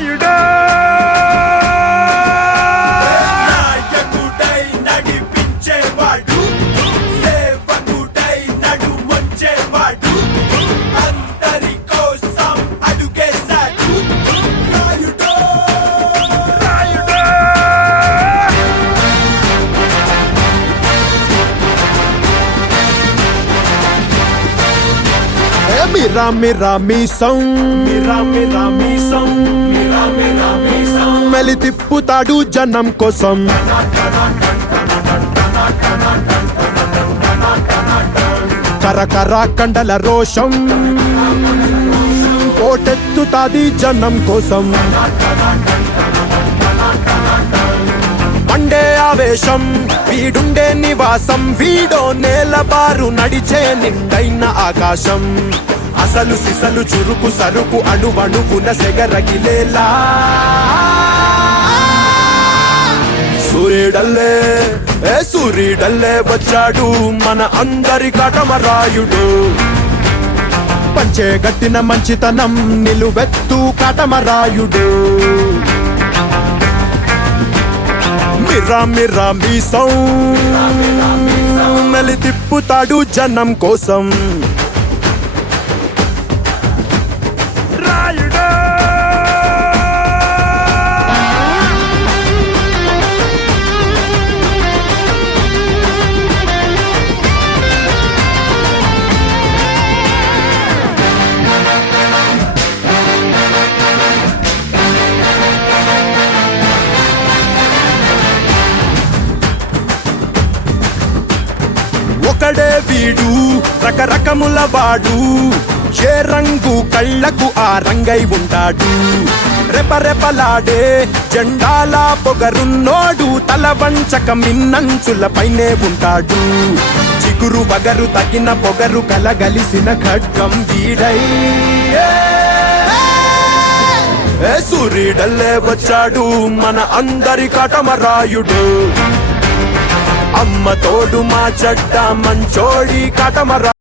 రాయుడు నాయకుడై నడిపించేవాడు, సేవకుడై నడుమొంచేవాడు, అందరి కోసం అడుగేశాడు రాయుడు. రాయుడు మిరా మిరా మీసం మిరా మిరా మీసం, మిరా మిరా మీసం, మెలి తిప్పుతాడు జనం కోసం. కరకర కండల రోషం పోటెత్తుతాది జనం కోసం. మండే ఆవేశం వీడుండే నివాసం, వీడో నేలబారు నడిచే నిండైన ఆకాశం. అసలు సిసలు చురుకు సరుకు అణువణువున సెగరగిలేలా సూర్యుడల్లే సూర్యుడల్లే వచ్చాడు మన అందరి కాటమరాయుడు. పంచే గట్టిన మంచితనం నిలువెత్తు కాటమరాయుడు. మిరా మిరా మీసం మెలి తిప్పుతాడు జనం కోసం. రాయుడు ఒకడే వీడు రకరకముల వాడు, ఏ రంగు కళ్ళకు ఆ రంగై ఉంటాడు. రెపరెపలాడే జెండాల పొగరున్నోడు, తల వంచక మిన్నంచుల పైనే ఉంటాడు. చిగురు బగరు తగిన పొగరు కలగలిసిన ఖడ్గం వీడై. సూర్యుడల్లే వచ్చాడు మన అందరి కాటమరాయుడు. అమ్మ తోడు మా చెడ్డ మంచోడి కాటమరా.